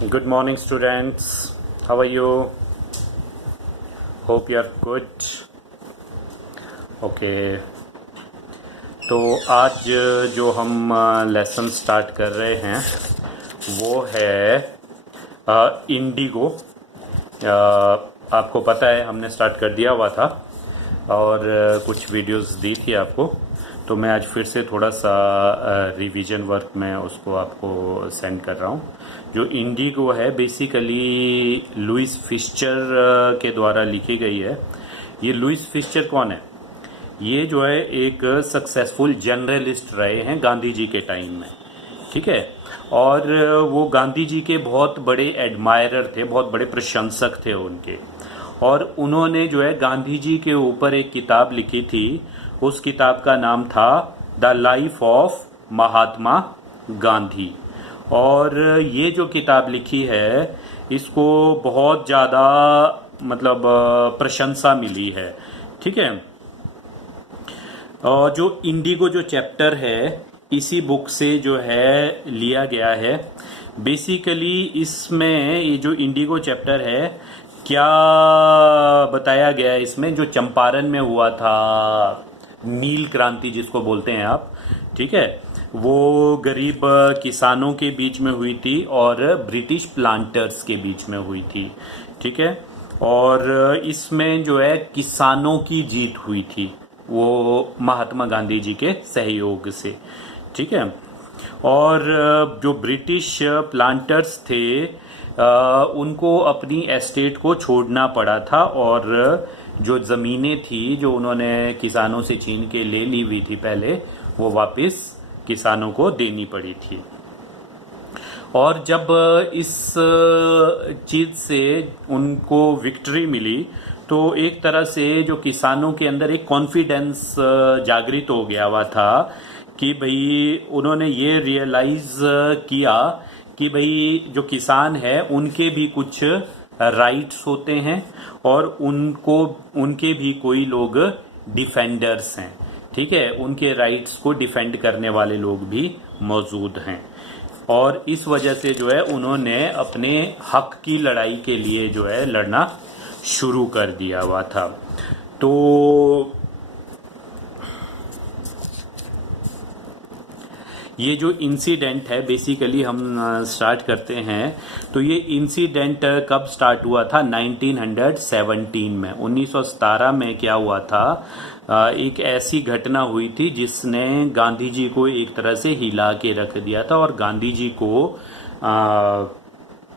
Good morning, students. How are you? Hope you are good. Okay. तो आज जो हम लेसन स्टार्ट कर रहे हैं वो है इंडिगो। आपको पता है हमने स्टार्ट कर दिया हुआ था और कुछ वीडियोस दी थी आपको, तो मैं आज फिर से थोड़ा सा रिवीजन वर्क में उसको आपको सेंड कर रहा हूँ। जो इंडिगो है बेसिकली लुइस फिशर के द्वारा लिखी गई है। ये लुइस फिशर कौन है? ये जो है एक सक्सेसफुल जर्नलिस्ट रहे हैं गांधी जी के टाइम में, ठीक है। और वो गांधी जी के बहुत बड़े एडमायरर थे, बहुत बड़े प्रशंसक थे उनके। और उन्होंने जो है गांधी जी के ऊपर एक किताब लिखी थी। उस किताब का नाम था the life of Mahatma Gandhi. और ये जो किताब लिखी है इसको बहुत ज़्यादा मतलब प्रशंसा मिली है, ठीक है। और जो इंडिगो जो चैप्टर है इसी बुक से जो है लिया गया है। बेसिकली इसमें ये जो इंडिगो चैप्टर है क्या बताया गया है इसमें, जो चंपारण में हुआ था नील क्रांति जिसको बोलते हैं आप, ठीक है, वो गरीब किसानों के बीच में हुई थी और ब्रिटिश प्लांटर्स के बीच में हुई थी, ठीक है। और इसमें जो है किसानों की जीत हुई थी, वो महात्मा गांधी जी के सहयोग से, ठीक है। और जो ब्रिटिश प्लांटर्स थे उनको अपनी एस्टेट को छोड़ना पड़ा था और जो ज़मीनें थी जो उन्होंने किसानों से छीन के ले ली हुई थी पहले, वो वापस किसानों को देनी पड़ी थी। और जब इस चीज़ से उनको विक्ट्री मिली तो एक तरह से जो किसानों के अंदर एक कॉन्फिडेंस जागृत हो गया हुआ था कि भाई उन्होंने ये रियलाइज किया कि भाई जो किसान है उनके भी कुछ राइट्स होते हैं और उनके भी कोई लोग डिफेंडर्स हैं, ठीक है, उनके राइट्स को डिफेंड करने वाले लोग भी मौजूद हैं। और इस वजह से जो है उन्होंने अपने हक की लड़ाई के लिए जो है लड़ना शुरू कर दिया हुआ था। तो ये जो इंसिडेंट है बेसिकली हम स्टार्ट करते हैं। तो ये इंसिडेंट कब स्टार्ट हुआ था? 1917 में। 1917 में क्या हुआ था, एक ऐसी घटना हुई थी जिसने गांधी जी को एक तरह से हिला के रख दिया था और गांधी जी को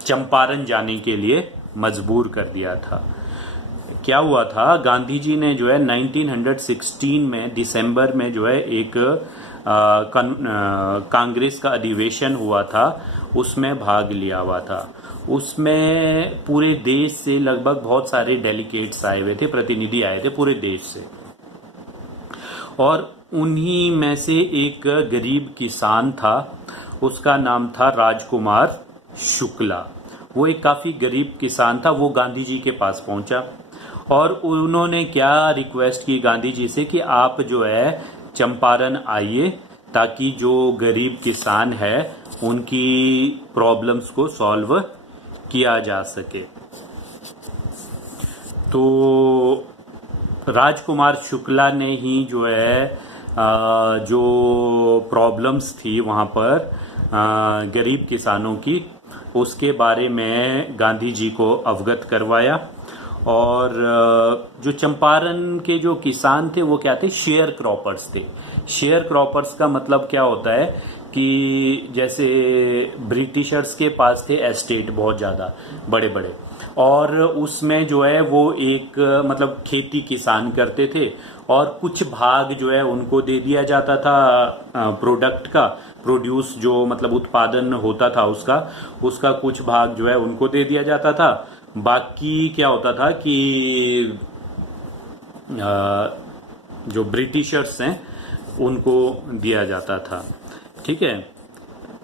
चंपारण जाने के लिए मजबूर कर दिया था। क्या हुआ था, गांधी जी ने जो है 1916 में दिसंबर में जो है एक कांग्रेस का अधिवेशन हुआ था, उसमें भाग लिया हुआ था। उसमें पूरे देश से लगभग बहुत सारे डेलीगेट्स आए हुए थे, प्रतिनिधि आए थे पूरे देश से। और उन्हीं में से एक गरीब किसान था, उसका नाम था राजकुमार शुक्ला। वो एक काफ़ी गरीब किसान था। वो गांधी जी के पास पहुंचा और उन्होंने क्या रिक्वेस्ट की गांधी जी से कि आप जो है चंपारण आइए ताकि जो गरीब किसान है उनकी प्रॉब्लम्स को सॉल्व किया जा सके। तो राजकुमार शुक्ला ने ही जो है जो प्रॉब्लम्स थी वहाँ पर गरीब किसानों की, उसके बारे में गांधी जी को अवगत करवाया। और जो चंपारण के जो किसान थे वो क्या थे? शेयर क्रॉपर्स थे। शेयर क्रॉपर्स का मतलब क्या होता है कि जैसे ब्रिटिशर्स के पास थे एस्टेट बहुत ज़्यादा बड़े बड़े, और उसमें जो है वो एक मतलब खेती किसान करते थे और कुछ भाग जो है उनको दे दिया जाता था प्रोडक्ट का, प्रोड्यूस जो मतलब उत्पादन होता था उसका कुछ भाग जो है उनको दे दिया जाता था। बाकी क्या होता था कि जो ब्रिटिशर्स हैं उनको दिया जाता था, ठीक है।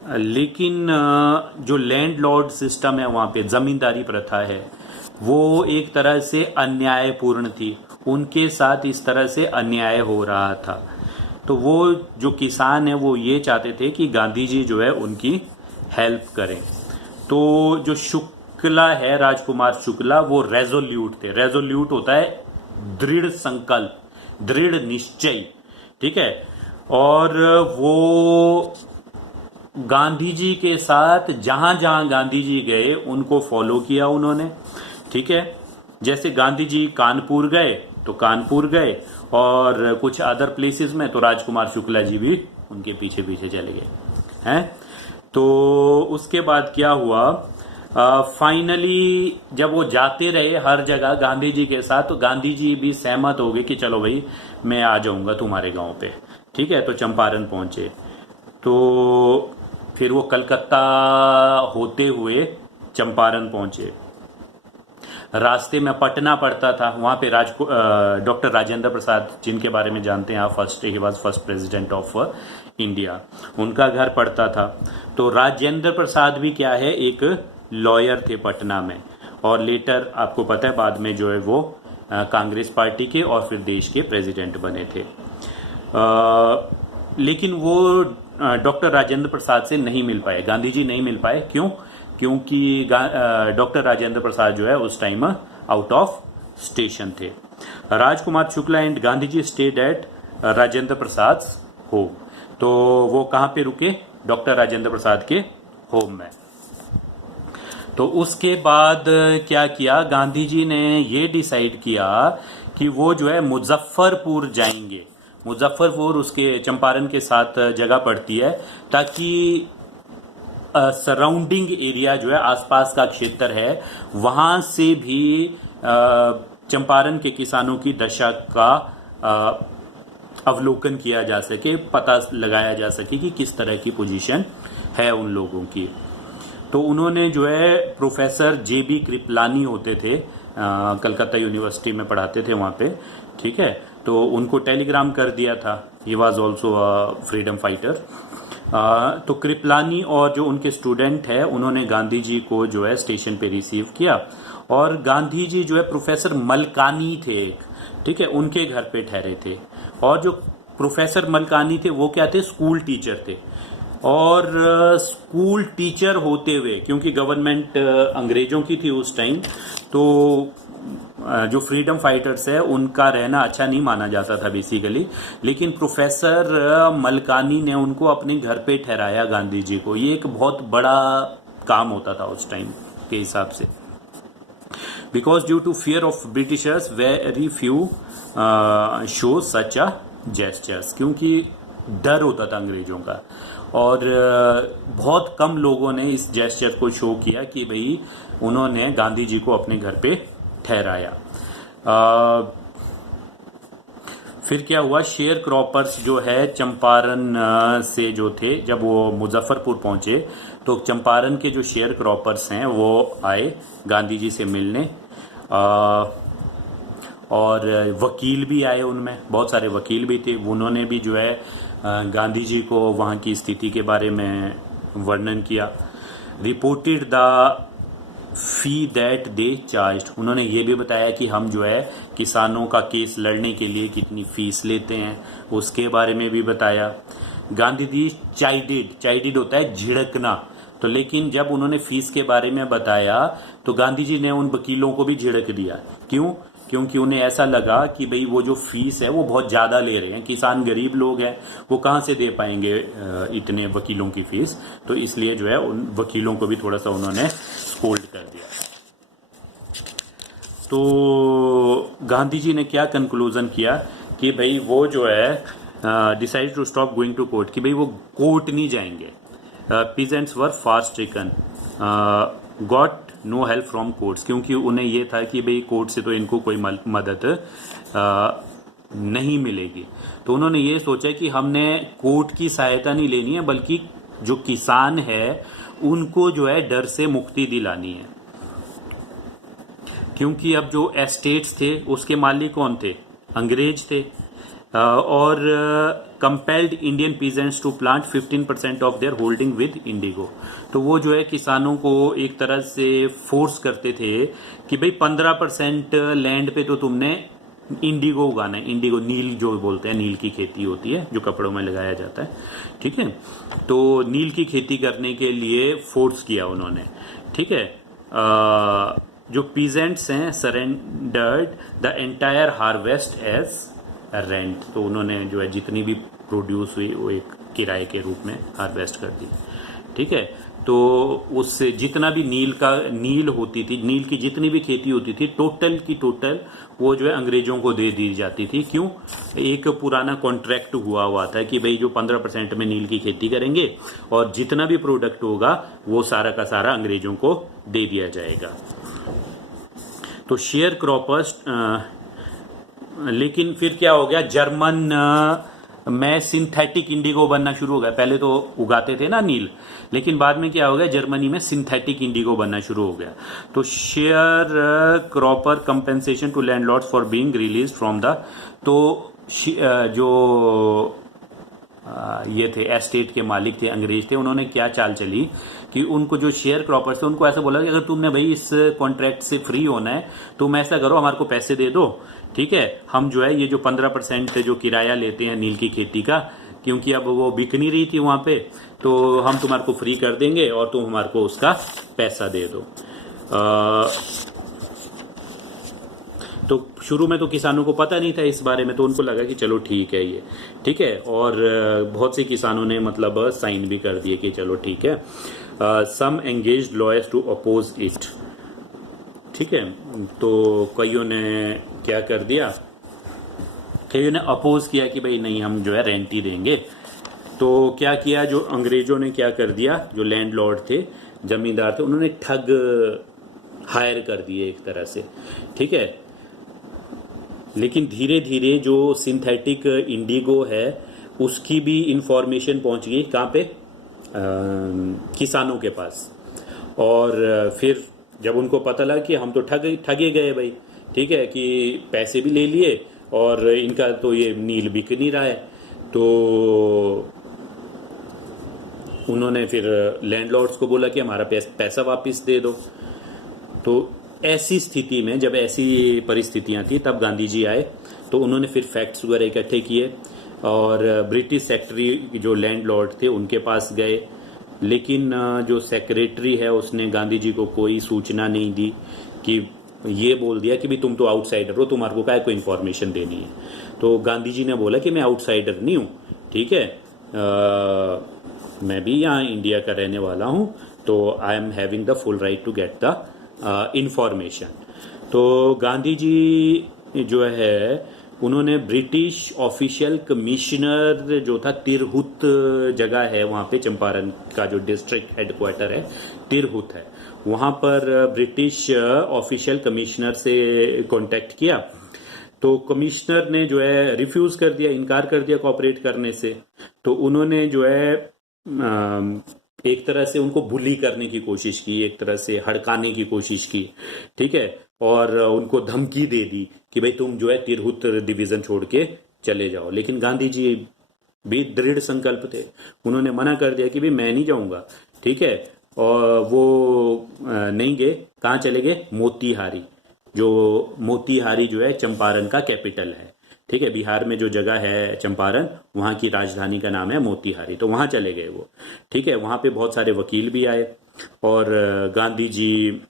लेकिन जो लैंडलॉर्ड सिस्टम है वहाँ पे जमींदारी प्रथा है वो एक तरह से अन्यायपूर्ण थी, उनके साथ इस तरह से अन्याय हो रहा था। तो वो जो किसान है वो ये चाहते थे कि गांधी जी जो है उनकी हेल्प करें। तो जो शुक्ला है, राजकुमार शुक्ला, वो रेजोल्यूट थे। रेजोल्यूट होता है दृढ़ संकल्प, दृढ़ निश्चय, ठीक है। और वो गांधी जी के साथ जहां जहां गांधी जी गए उनको फॉलो किया उन्होंने, ठीक है। जैसे गांधी जी कानपुर गए तो कानपुर गए, और कुछ अदर प्लेसेस में तो राजकुमार शुक्ला जी भी उनके पीछे पीछे चले गए हैं। तो उसके बाद क्या हुआ, फाइनली जब वो जाते रहे हर जगह गांधी जी के साथ, तो गांधी जी भी सहमत हो गए कि चलो भाई मैं आ जाऊंगा तुम्हारे गांव पे, ठीक है। तो चंपारण पहुंचे। तो फिर वो कलकत्ता होते हुए चंपारण पहुंचे। रास्ते में पटना पड़ता था, वहां पे डॉक्टर राजेंद्र प्रसाद, जिनके बारे में जानते हैं आप, he was first president of India, उनका घर पड़ता था। तो राजेंद्र प्रसाद भी क्या है, एक लॉयर थे पटना में, और लेटर आपको पता है बाद में जो है वो कांग्रेस पार्टी के और फिर देश के प्रेसिडेंट बने थे। लेकिन वो डॉक्टर राजेंद्र प्रसाद से नहीं मिल पाए, गांधी जी नहीं मिल पाए। क्यों? क्योंकि डॉक्टर राजेंद्र प्रसाद जो है उस टाइम आउट ऑफ स्टेशन थे। Rajkumar Shukla and Gandhi ji stayed at Rajendra Prasad home. तो वो कहाँ पे रुके? डॉक्टर राजेंद्र प्रसाद के होम में। तो उसके बाद क्या किया, गांधी जी ने ये डिसाइड किया कि वो जो है मुजफ्फरपुर जाएंगे। मुजफ्फरपुर उसके चंपारण के साथ जगह पड़ती है, ताकि सराउंडिंग एरिया जो है, आसपास का क्षेत्र है, वहां से भी चंपारण के किसानों की दशा का अवलोकन किया जा सके, पता लगाया जा सके कि किस तरह की पोजीशन है उन लोगों की। तो उन्होंने जो है प्रोफेसर JB कृपलानी होते थे, कलकत्ता यूनिवर्सिटी में पढ़ाते थे वहाँ पे, ठीक है। तो उनको टेलीग्राम कर दिया था, he was also freedom fighter. तो कृपलानी और जो उनके स्टूडेंट है उन्होंने गांधी जी को जो है स्टेशन पे रिसीव किया, और गांधी जी जो है प्रोफेसर मलकानी थे एक, ठीक है, उनके घर पे ठहरे थे। और जो प्रोफेसर मलकानी थे वो क्या थे, स्कूल टीचर थे। और स्कूल टीचर होते हुए, क्योंकि गवर्नमेंट अंग्रेजों की थी उस टाइम, तो जो फ्रीडम फाइटर्स है उनका रहना अच्छा नहीं माना जाता था बेसिकली। लेकिन प्रोफेसर मलकानी ने उनको अपने घर पे ठहराया गांधी जी को। ये एक बहुत बड़ा काम होता था उस टाइम के हिसाब से। Because due to fear of Britishers very few show such a gestures, क्योंकि डर होता था अंग्रेजों का, और बहुत कम लोगों ने इस जेस्चर को शो किया कि भाई उन्होंने गांधी जी को अपने घर पे ठहराया। फिर क्या हुआ, शेयर क्रॉपर्स जो है चंपारण से जो थे, जब वो मुजफ्फरपुर पहुंचे तो चंपारण के जो शेयर क्रॉपर्स हैं वो आए गांधी जी से मिलने, और वकील भी आए, उनमें बहुत सारे वकील भी थे। उन्होंने भी जो है गांधी जी को वहाँ की स्थिति के बारे में वर्णन किया। Reported the fee that they charged, उन्होंने ये भी बताया कि हम जो है किसानों का केस लड़ने के लिए कितनी फीस लेते हैं, उसके बारे में भी बताया। गांधी जी चाइडिड होता है झिड़कना, तो लेकिन जब उन्होंने फीस के बारे में बताया तो गांधी जी ने उन वकीलों को भी झिड़क दिया। क्यों? क्योंकि उन्हें ऐसा लगा कि भाई वो जो फीस है वो बहुत ज़्यादा ले रहे हैं, किसान गरीब लोग हैं, वो कहाँ से दे पाएंगे इतने वकीलों की फीस। तो इसलिए जो है उन वकीलों को भी थोड़ा सा उन्होंने स्कोल्ड कर दिया। तो गांधी जी ने क्या कंक्लूजन किया कि भाई वो जो है decide to stop going to court, कि भाई वो कोर्ट नहीं जाएंगे। Peasants were far stricken, got no help from courts, क्योंकि उन्हें ये था कि भाई कोर्ट से तो इनको कोई मदद नहीं मिलेगी। तो उन्होंने ये सोचा कि हमने कोर्ट की सहायता नहीं लेनी है, बल्कि जो किसान है उनको जो है डर से मुक्ति दिलानी है। क्योंकि अब जो एस्टेट्स थे उसके मालिक कौन थे? अंग्रेज थे। और compelled Indian peasants to plant 15% of their holding with indigo. तो वो जो है किसानों को एक तरह से फोर्स करते थे कि भाई 15% लैंड पे तो तुमने इंडिगो उगाना है, इंडिगो नील जो बोलते हैं, नील की खेती होती है जो कपड़ों में लगाया जाता है, ठीक है। तो नील की खेती करने के लिए फोर्स किया उन्होंने, ठीक है। जो पीजेंट्स हैं surrendered the entire harvest as rent, तो उन्होंने जो है जितनी भी प्रोड्यूस हुई वो एक किराए के रूप में हार्वेस्ट कर दी, ठीक है। तो उससे जितना भी नील होती थी, नील की जितनी भी खेती होती थी, टोटल की टोटल वो जो है अंग्रेजों को दे दी जाती थी। क्यों? एक पुराना कॉन्ट्रैक्ट हुआ था कि भाई जो 15% में नील की खेती करेंगे और जितना भी प्रोडक्ट होगा वो सारा का सारा अंग्रेजों को दे दिया जाएगा। तो शेयर क्रॉपर्स, लेकिन फिर क्या हो गया, जर्मन में सिंथेटिक इंडिगो बनना शुरू हो गया। पहले तो उगाते थे ना नील, लेकिन बाद में क्या हो गया, जर्मनी में सिंथेटिक इंडिगो बनना शुरू हो गया। तो share cropper compensation to landlords for being release from the, तो जो ये थे एस्टेट के मालिक थे, अंग्रेज थे, उन्होंने क्या चाल चली कि उनको जो शेयर क्रॉपर्स थे उनको ऐसा बोला कि अगर तुमने भाई इस कॉन्ट्रैक्ट से फ्री होना है तुम ऐसा करो, हमारे को पैसे दे दो, ठीक है। हम जो है ये जो 15% जो किराया लेते हैं नील की खेती का, क्योंकि अब वो बिक नहीं रही थी वहां पे, तो हम तुम्हारे को फ्री कर देंगे और तुम हमारे को उसका पैसा दे दो। तो शुरू में तो किसानों को पता नहीं था इस बारे में, तो उनको लगा कि चलो ठीक है ये, ठीक है। और बहुत से किसानों ने मतलब साइन भी कर दिए कि चलो ठीक है। Some engaged lawyers to oppose it, ठीक है। तो कईयों ने क्या कर दिया, कईयों ने अपोज किया कि भाई नहीं, हम जो है रेंट ही देंगे। तो क्या किया, जो अंग्रेजों ने क्या कर दिया, जो लैंडलॉर्ड थे, जमींदार थे, उन्होंने ठग हायर कर दिए एक तरह से, ठीक है। लेकिन धीरे धीरे जो सिंथेटिक इंडिगो है उसकी भी इंफॉर्मेशन पहुंच गई कहाँ पे, किसानों के पास। और फिर जब उनको पता लगा कि हम तो ठगे गए भाई, ठीक है, कि पैसे भी ले लिए और इनका तो ये नील बिक नहीं रहा है, तो उन्होंने फिर लैंडलॉर्ड्स को बोला कि हमारा पैसा वापस दे दो। तो ऐसी स्थिति में, जब ऐसी परिस्थितियां थी, तब गांधी जी आए। तो उन्होंने फिर फैक्ट्स वगैरह इकट्ठे किए और ब्रिटिश सेक्रेटरी जो लैंडलॉर्ड थे उनके पास गए। लेकिन जो सेक्रेटरी है उसने गांधी जी को कोई सूचना नहीं दी, कि ये बोल दिया कि भी तुम तो आउटसाइडर हो, तुम्हारे को क्या कोई इन्फॉर्मेशन देनी है। तो गांधी जी ने बोला कि मैं आउटसाइडर नहीं हूँ, ठीक है, मैं भी यहाँ इंडिया का रहने वाला हूँ, तो I am having the full right to get the information. तो गांधी जी जो है उन्होंने ब्रिटिश ऑफिशियल कमिश्नर जो था, तिरहुत जगह है वहाँ पे, चंपारण का जो डिस्ट्रिक्ट हेडक्वार्टर है तिरहुत है, वहाँ पर ब्रिटिश ऑफिशियल कमिश्नर से कांटेक्ट किया। तो कमिश्नर ने जो है रिफ्यूज कर दिया, इनकार कर दिया कोऑपरेट करने से। तो उन्होंने जो है एक तरह से उनको बुली करने की कोशिश की, एक तरह से हड़काने की कोशिश की, ठीक है, और उनको धमकी दे दी कि भाई तुम जो है तिरहुत डिवीजन छोड़ के चले जाओ। लेकिन गांधी जी भी दृढ़ संकल्प थे, उन्होंने मना कर दिया कि भाई मैं नहीं जाऊंगा, ठीक है। और वो नहीं गए, कहाँ चले गए, मोतीहारी। जो मोतीहारी जो है चंपारण का कैपिटल है, ठीक है, बिहार में जो जगह है चंपारण, वहाँ की राजधानी का नाम है मोतीहारी। तो वहाँ चले गए वो, ठीक है। वहाँ पे बहुत सारे वकील भी आए और गांधी जी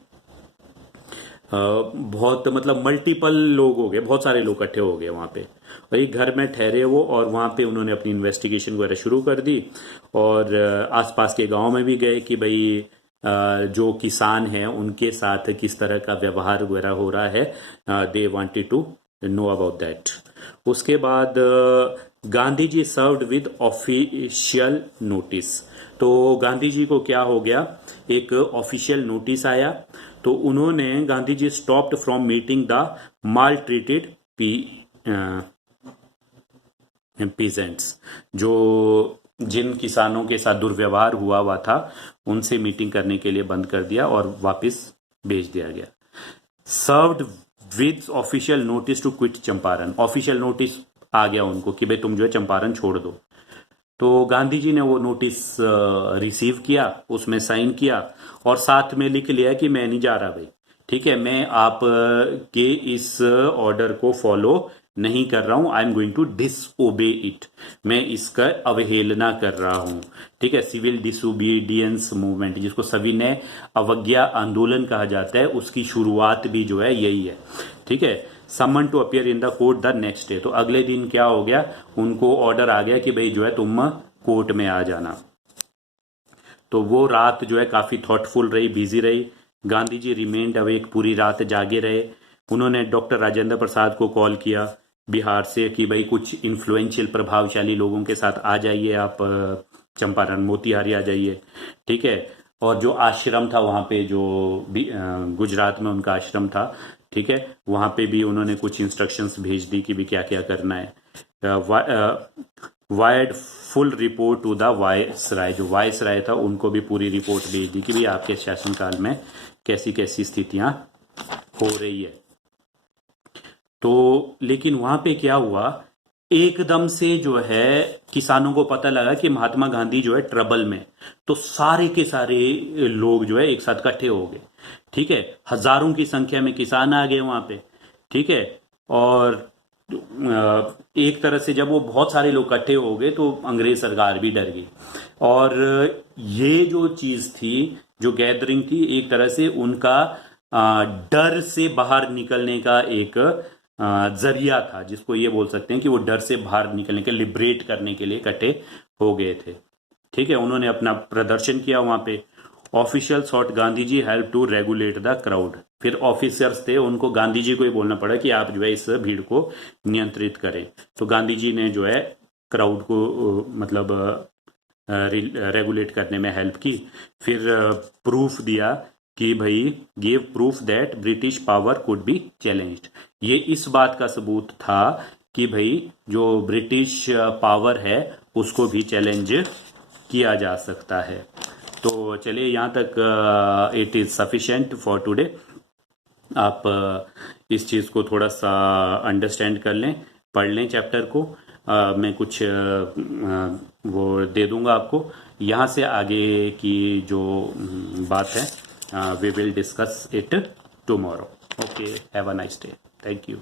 बहुत मतलब मल्टीपल लोग हो गए, बहुत सारे लोग इकट्ठे हो गए वहाँ पे, और एक घर में ठहरे वो, और वहाँ पे उन्होंने अपनी इन्वेस्टिगेशन वगैरह शुरू कर दी। और आसपास के गांव में भी गए कि भाई जो किसान हैं उनके साथ किस तरह का व्यवहार वगैरह हो रहा है, they wanted to know about that. उसके बाद Gandhi ji served with official notice. तो गांधी जी को क्या हो गया, एक ऑफिशियल नोटिस आया। तो उन्होंने, Gandhi ji stopped from meeting the maltreated peasants, जो जिन किसानों के साथ दुर्व्यवहार हुआ था उनसे मीटिंग करने के लिए बंद कर दिया और वापस भेज दिया गया। Served with official notice to quit Champaran, official notice आ गया उनको कि भाई तुम जो है चंपारण छोड़ दो। तो गांधी जी ने वो नोटिस रिसीव किया, उसमें साइन किया और साथ में लिख लिया कि मैं नहीं जा रहा भाई, ठीक है, मैं आप के इस ऑर्डर को फॉलो नहीं कर रहा हूं, I am going to disobey it, मैं इसका अवहेलना कर रहा हूं। ठीक है, सिविल डिसोबीडियंस मूवमेंट, जिसको सविनय अवज्ञा आंदोलन कहा जाता है, उसकी शुरुआत भी जो है यही है। ठीक है, summon to appear in the court the next day, तो अगले दिन क्या हो गया, उनको ऑर्डर आ गया कि भाई जो है तुम कोर्ट में आ जाना। तो वो रात जो है काफी थॉटफुल रही, बिजी रही। गांधी जी रिमेन्ड अवेक, पूरी रात जागे रहे। उन्होंने डॉक्टर राजेंद्र प्रसाद को कॉल किया बिहार से कि भाई कुछ इन्फ्लुएंशियल प्रभावशाली लोगों के साथ आ जाइए आप, चंपारण मोतिहारी आ जाइए। ठीक है, और जो आश्रम था वहाँ पे, जो गुजरात में उनका आश्रम था, ठीक है, वहाँ पे भी उन्होंने कुछ इंस्ट्रक्शंस भेज दी कि भी क्या क्या करना है। Wired full report to the viceroy, जो वायसराय था उनको भी पूरी रिपोर्ट भेज दी कि भाई आपके शासनकाल में कैसी कैसी स्थितियां हो रही है। तो लेकिन वहां पे क्या हुआ, एकदम से जो है किसानों को पता लगा कि महात्मा गांधी जो है ट्रबल में, तो सारे के सारे लोग जो है एक साथ इकट्ठे हो गए। ठीक है, हजारों की संख्या में किसान आ गए वहां पे। ठीक है, और एक तरह से जब वो बहुत सारे लोग इकट्ठे हो गए तो अंग्रेज सरकार भी डर गई। और ये जो चीज थी, जो गैदरिंग थी, एक तरह से उनका डर से बाहर निकलने का एक जरिया था, जिसको ये बोल सकते हैं कि वो डर से बाहर निकलने के, लिबरेट करने के लिए इकट्ठे हो गए थे। ठीक है, उन्होंने अपना प्रदर्शन किया वहां पे। Official sought Gandhi ji help to regulate the crowd, फिर ऑफिसर्स थे, उनको गांधी जी को ही बोलना पड़ा कि आप जो है इस भीड़ को नियंत्रित करें। तो गांधी जी ने जो है क्राउड को मतलब रेगुलेट करने में हेल्प की। फिर प्रूफ दिया कि भाई give proof that British power could be challenged, ये इस बात का सबूत था कि भाई जो ब्रिटिश पावर है उसको भी चैलेंज किया जा सकता है। तो चलिए यहाँ तक it is sufficient for today. आप इस चीज़ को थोड़ा सा अंडरस्टैंड कर लें, पढ़ लें चैप्टर को। मैं कुछ वो दे दूंगा आपको। यहाँ से आगे की जो बात है, we will discuss it tomorrow. Okay, have a nice day, thank you.